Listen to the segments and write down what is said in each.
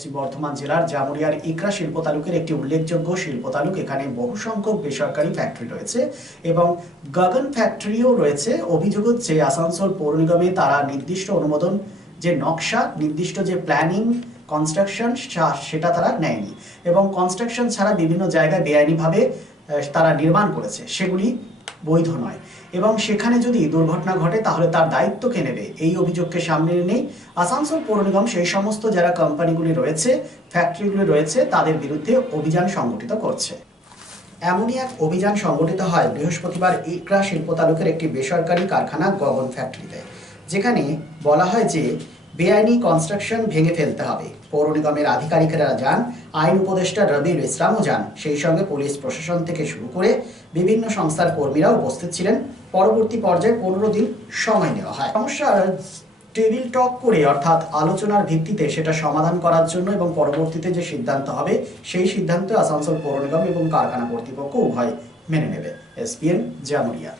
পশ্চিম বর্ধমান জেলার জামুরিয়ার ইকরা শিল্প তালুকের একটি উল্লেখযোগ্য শিল্প তালুক। এখানে বহু সংখ্যক বেসরকারি ফ্যাক্টরি রয়েছে এবং গগন ফ্যাক্টরিও রয়েছে। অভিযোগ হচ্ছে আসানসোল পৌর নিগমে তারা নির্দিষ্ট অনুমোদন যে নকশা, নির্দিষ্ট যে প্ল্যানিং কনস্ট্রাকশন সেটা তারা নেয়নি এবং কনস্ট্রাকশন ছাড়া বিভিন্ন জায়গায় বেআইনিভাবে তারা নির্মাণ করেছে, সেগুলি বৈধ নয় এবং সেখানে যদি দুর্ঘটনা ঘটে তাহলে তার দায়িত্ব কে নেবে, এই অভিযোগকে সামনে এনেই আসানসোল পৌর নিগম সেই সমস্ত যারা কোম্পানিগুলি রয়েছে, ফ্যাক্টরিগুলি রয়েছে, তাদের বিরুদ্ধে অভিযান সংগঠিত করছে। এমনই এক অভিযান সংগঠিত হয় বৃহস্পতিবার ইকরা শিল্প তালুকের একটি বেসরকারি কারখানা গগন ফ্যাক্টরিতে, যেখানে বলা হয় যে বেআইনি কনস্ট্রাকশন ভেঙে ফেলতে হবে। পৌর নিগমের আধিকারিকেরা যান, আইন উপদেষ্টা রবিউল ইসলামও যান, সেই সঙ্গে পুলিশ প্রশাসন থেকে শুরু করে বিভিন্ন সংস্থার কর্মীরাও উপস্থিত ছিলেন। পরবর্তী পর্যায়ে 15 দিন সময় নেওয়া হয় সমস্যার টেবিল টক করে, অর্থাৎ আলোচনার ভিত্তিতে সেটা সমাধান করার জন্য এবং পরবর্তীতে যে সিদ্ধান্ত হবে সেই সিদ্ধান্ত আসানসোল পৌর নিগম এবং কারখানা কর্তৃপক্ষ উভয় মেনে নেবে। এসপিএন জামুরিয়া।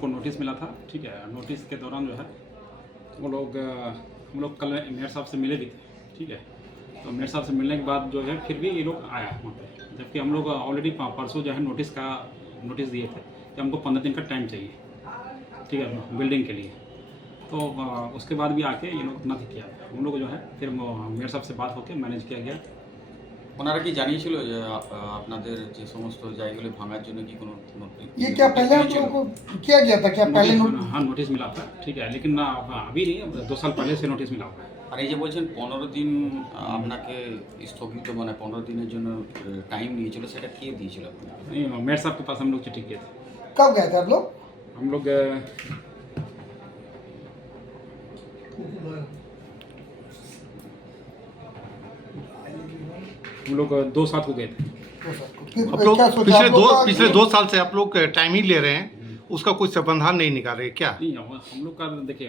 को नोटिस मिला था, ठीक है। नोटिस के दौरान जो है हम लोग कल मेयर साहब से मिले भी थे, ठीक है। तो मेयर साहब से मिलने के बाद जो है फिर भी ये लोग आया वहाँ पे, जबकि हम लोग ऑलरेडी परसों जो है नोटिस दिए थे कि हमको 15 दिन का टाइम चाहिए, ठीक है, बिल्डिंग के लिए। तो उसके बाद भी आके ये लोग इतना किया, हम लोग जो है फिर मेयर साहब से बात होकर मैनेज किया गया। ওনারা কি জানিয়েছিল যে আপনাদের যে সমস্ত জায়গাগুলো ভাঙার জন্য কি কোনো ये क्या पहले आप लोगों को किया गया था क्या पहले हाँ नोटिस मिला था, ठीक है, लेकिन अभी नहीं, 2 साल पहले से नोटिस मिला हुआ है। আর এই যে বলছেন 15 দিন আপনাকে স্থগিত, মানে 15 দিনের জন্য টাইম নিয়েছিল, সেটা কে দিয়েছিল আপনাকে? नहीं, मेयर साहब के पास हम लोग चिट्ठी किए थे। कब गए थे आप लोग? हम लोग हम लोग 2 साथ को गए थे। आप लोग पिछले 2 साल से आप लोग टाइम ही ले रहे हैं, उसका कोई समाधान नहीं निकाल रहे क्या? नहीं, हम लोग का देखिए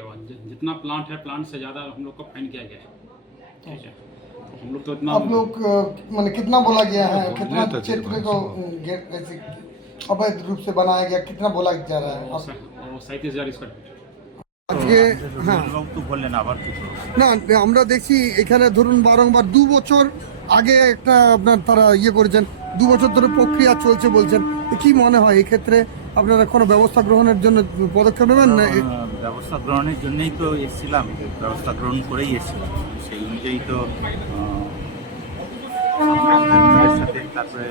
जितना प्लांट है, प्लांट से ज़्यादा हम लोग का फाइन किया गया है, ठीक है। तो हम लोग तो इतना आप लोग मैंने कितना बोला गया है, कितना तो क्षेत्र को ऐसे अवैध रूप से बनाया गया, कितना बोला जा रहा है? 37,000 स्क्वायर फीट। আজকে হ্যাঁ না, আমরা দেখছি এখানে ধরুন বারংবার 2 বছর আগে একটা আপনার তারা ইয়ে করেছেন, 2 বছর ধরে প্রক্রিয়া চলছে বলছেন। কি মনে হয় এই ক্ষেত্রে আপনারা কোনো ব্যবস্থা গ্রহণের জন্য পদক্ষেপ নেবেন না? ব্যবস্থা গ্রহণের জন্যই তো এসেছিলাম, ব্যবস্থা গ্রহণ করেই এসেছিলাম, সেই অনুযায়ী তো আমাদের সাথে তারপরে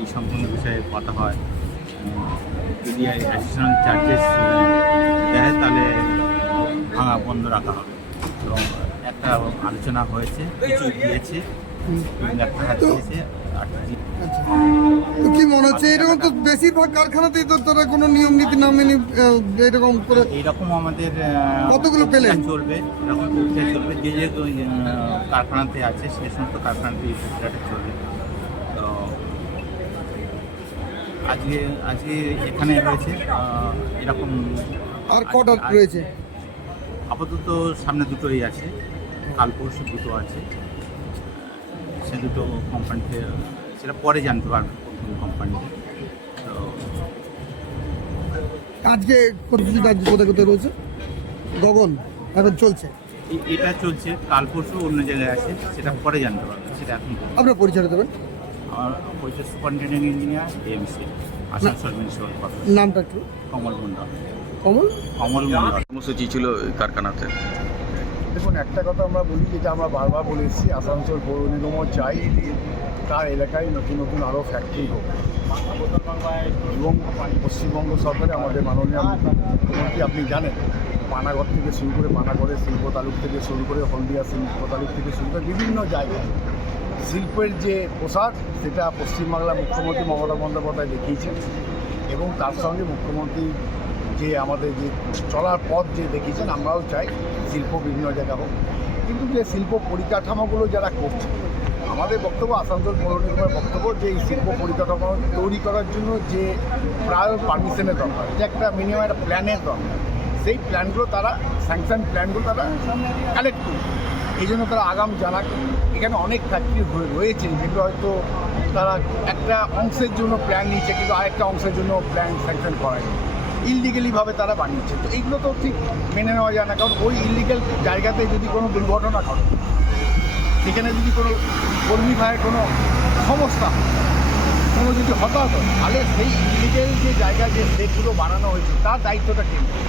এই সম্পূর্ণ বিষয়ে কথা হয়। যদি অ্যাডিশনাল চার্জেস দেয় তাহলে ভাঙা বন্ধ রাখা হবে এবং একটা আলোচনা হয়েছে, কিছু দিয়েছে, একটা হাত দিয়েছে। তো কি মনে হচ্ছে এরকম তো বেশিরভাগ কারখানাতেই তো তারা কোনো নিয়ম নীতি না মেনে এরকম করে? এইরকম আমাদের কতগুলো পেলেন? চলবে, এরকম প্রক্রিয়া চলবে, যে যে কারখানাতে আছে সে সমস্ত কারখানাতে এই প্রক্রিয়াটা চলবে। তো আজকে এখানে রয়েছে এরকম। আর কটা রয়েছে? আপাতত সামনে দুটোই আছে, কাল পরশু দুটো আছে। সে দুটো কোম্পানিতে সেটা পরে জানতে পারবে কোন কোম্পানিতে। তো আজকে কোথায় কোথায় রয়েছে গগন এখন চলছে? এটা চলছে, কাল পরশু অন্য জায়গায় আছে, সেটা পরে জানতে পারবে, সেটা এখন। আপনার পরিচয় দেবেন? আমার পরিচয় superintendent engineer AMC Asansol municipal corporation. নামটা একটু? কমল মন্ডল। কমল মন্ডল। কর্মসূচি ছিল কারখানাতে। দেখুন, একটা কথা আমরা বলি, যেটা আমরা বারবার বলে এসেছি, আসানসোল পৌর নিগমও চাই তার এলাকায় নতুন নতুন আরও ফ্যাক্টরি হোক এবং পশ্চিমবঙ্গ সরকারে আমাদের মাননীয় মুখ্যমন্ত্রী আপনি জানেন, পানাগড় থেকে শুরু করে, পানাগড়ের শিল্প তালুক থেকে শুরু করে, হলদিয়া শিল্প তালুক থেকে শুরু করে বিভিন্ন জায়গায় শিল্পের যে প্রসার, সেটা পশ্চিমবাংলার মুখ্যমন্ত্রী মমতা বন্দ্যোপাধ্যায় দেখিয়েছেন এবং তার সঙ্গে মুখ্যমন্ত্রী যে আমাদের যে চলার পথ যে দেখিয়েছেন, আমরাও চাই শিল্প বিভিন্ন জায়গা হোক। কিন্তু যে শিল্প পরিকাঠামোগুলো যারা করছে আমাদের বক্তব্য, আসানসোল পৌর নিগমের বক্তব্য, যে এই শিল্প পরিকাঠামো তৈরি করার জন্য যে প্রায় পারমিশনের দরকার, যে একটা মিনিমাম একটা প্ল্যানের দরকার, সেই প্ল্যানগুলো তারা, স্যাংশন প্ল্যানগুলো তারা কালেক্ট করবে। এই জন্য তারা আগাম জানাক। এখানে অনেক ফ্যাক্টরি রয়েছে যেগুলো হয়তো তারা একটা অংশের জন্য প্ল্যান নিচ্ছে, কিন্তু আরেকটা অংশের জন্য প্ল্যান স্যাংশন করায়নি, ইললিগালিভাবে তারা বানিয়েছে। তো এইগুলো তো ঠিক মেনে নেওয়া যায় না, কারণ ওই ইললিগাল জায়গাতে যদি কোনো দুর্ঘটনা ঘটে, সেখানে যদি কোনো কর্মী ভাইয়ের কোনো সমস্যা, কোনো যদি হতাহত হয়, তাহলে সেই ইললিগাল যে জায়গা, যে সেগুলো বানানো হয়েছে, তার দায়িত্বটা কে নেবে?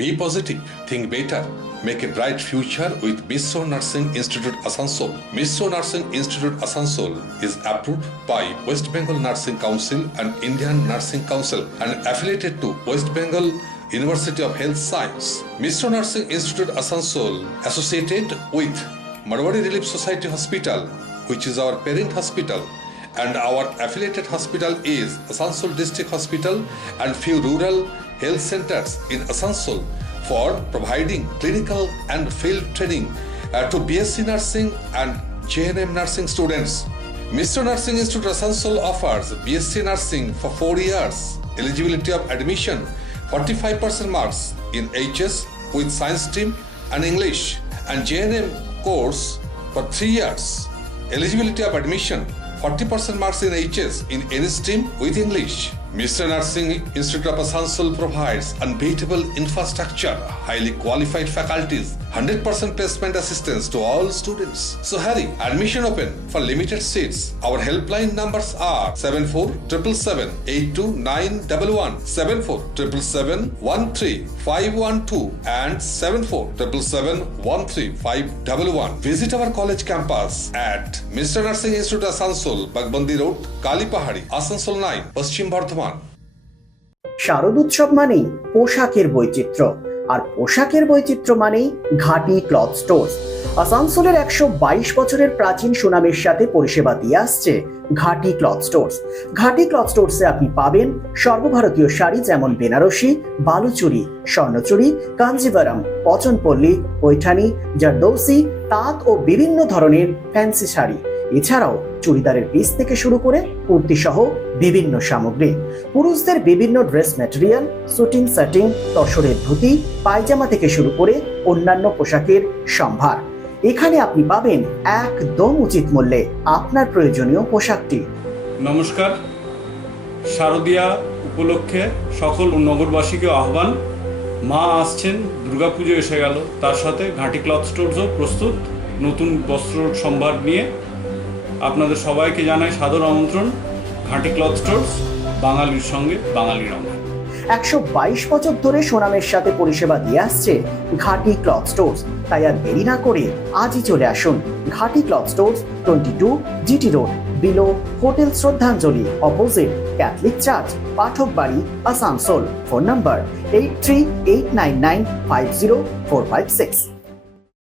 Be positive, think better, make a bright future with Mishra Nursing Institute Asansol. Mishra Nursing Institute Asansol is approved by West Bengal Nursing Council and Indian Nursing Council and affiliated to West Bengal University of Health Science. Mishra Nursing Institute Asansol associated with Marwari Relief Society Hospital, which is our parent hospital, and our affiliated hospital is Asansol District Hospital and few rural health centers in Asansol for providing clinical and field training to BSc Nursing and JNM Nursing students. Mr. Nursing Institute Asansol offers BSc Nursing for 4 years. Eligibility of admission 45% marks in HS with science stream and English, and JNM course for 3 years. Eligibility of admission 40% marks in HS in any stream with English. Mr. Nursing Institute of Asansol provides unbeatable infrastructure, highly qualified faculties, 100% placement assistance to all students. So hurry, admission open for limited seats. Our helpline numbers are 7477782911, 7477713512 and 7477713511. Visit our college campus at Mr. Nursing Institute Asansol, Bagbandi Road, Kalipahari, Asansol 9, Paschim Bardhaman. শারদ উৎসব মানেই পোশাকের বৈচিত্র্য, আর পোশাকের বৈচিত্র্য মানেই ঘাটি cloth stores. আসানসোলের 122 বছরের প্রাচীন সুনামের সাথে পরিষেবা দিয়ে আসছে ঘাটি ক্লথ স্টোর্স। ঘাটি ক্লথ স্টোর্সে আপনি পাবেন সর্বভারতীয় শাড়ি যেমন বেনারসি, বালুচুরি, স্বর্ণচুরি, কাঞ্জিভারাম, পচনপল্লী, পৈঠানি, জারদৌসি, তাঁত ও বিভিন্ন ধরনের ফ্যান্সি শাড়ি। এছাড়াও চুড়িদারের পিস থেকে শুরু করে কুর্তি সহ বিভিন্ন সামগ্রী, পুরুষদের বিভিন্ন ড্রেস ম্যাটেরিয়াল, শুটিং সেটিং, তসরের ধুতি, পায়জামা থেকে শুরু করে অন্যান্য পোশাকের সম্ভার। এখানে আপনি পাবেন একদম উচিত মূল্যে আপনার প্রয়োজনীয় পোশাকটি। নমস্কার, শারদীয়া উপলক্ষে সকল নগরবাসীকে আহ্বান। মা আসছেন, দুর্গাপুজো এসে গেল, তার সাথে ঘাটি ক্লথ স্টোরসও প্রস্তুত নতুন বস্ত্র সম্ভার নিয়ে। আপনাদের সবাইকে জানাই সাদর আমন্ত্রণ। ঘাটি ক্লথ স্টোরস, বাঙালির সঙ্গে বাঙালির অঙ্গ। 122 বছর ধরে সুনামের সাথে পরিষেবা দিয়ে আসছে ঘাটি ক্লথ স্টোরস। তাই আর দেরি না করে আজই চলে আসুন ঘাটি cloth stores, 22 GT road, below hotel শ্রদ্ধাঞ্জলি, অপোজিট ক্যাথলিক চার্চ, পাঠক বাড়ি, আসানসোল। Phone number 8389950456।